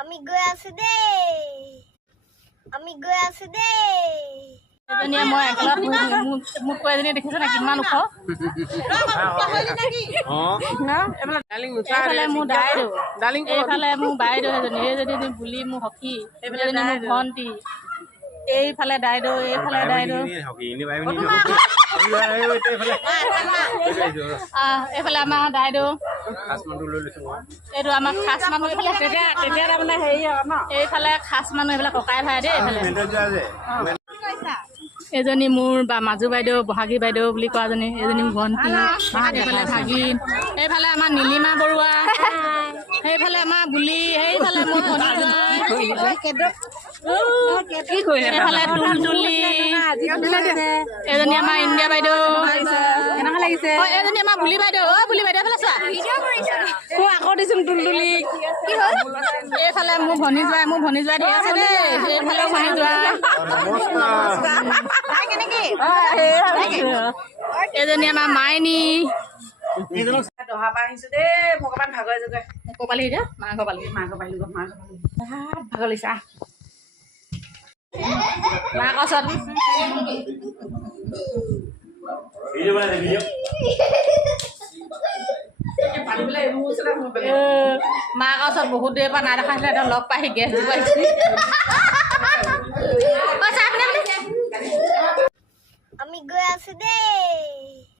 আমি গৈ আছো দেই এজনীয়ে মই একেলত মোক কৈ এজনীয়ে দেখিছে না কিমান ওখ এইফালে মোৰ দাইদেউ এইফালে মোৰ বাইদেউ এজনী বুলি মোৰ সখী এইফালে মোৰ ভণ্টি এইফালে দাইদেউ এইফালে দাইদেউ এইফালে আমাৰ দাইদেউ এইটো আমাৰ খাচ মানুহ তেতিয়া তাৰমানে হেৰি এইফালে খাচ মানুহ এইফালে ককাই ভাই দেই এইফালে এজনী মোৰ বা মাজু বাইদেউ বহাগী বাইদেউ বুলি কোৱাজনী এজনী মোৰ ভণ্টি এইফালে ভাগিন এইফালে আমাৰ নীলিমা বৰুৱা সেইফালে আমাৰ বুলি সেইফালে মোৰ এইফালে তুলতুলি এজনী আমাৰ ইণ্ডিয়া বাইদেউ কেনেকুৱা লাগিছে এজনী আমাৰ বুলি বাইদেউ বুলি বাইদেউ এইফালে চোৱা আকৌ দিছোন তুলতুলি এইফালে মোৰ ভনী যোৱাই দি আছে দেই এইফালে ভনী যোৱা এজনী আমাৰ মাইনী দহা পৰা আহিছো দেই ভগৱান ভাগৰ জোগাই কপালি এতিয়া মাঘ পালি ভাগৰ লাগিছে মাক ওচৰত মাক ওচৰত বহুত দেৰিৰ পৰা নাই দেখা আছিলে এতিয়া লগ পাই গেছ দিব আহিছে আমি গৈ আছো দেই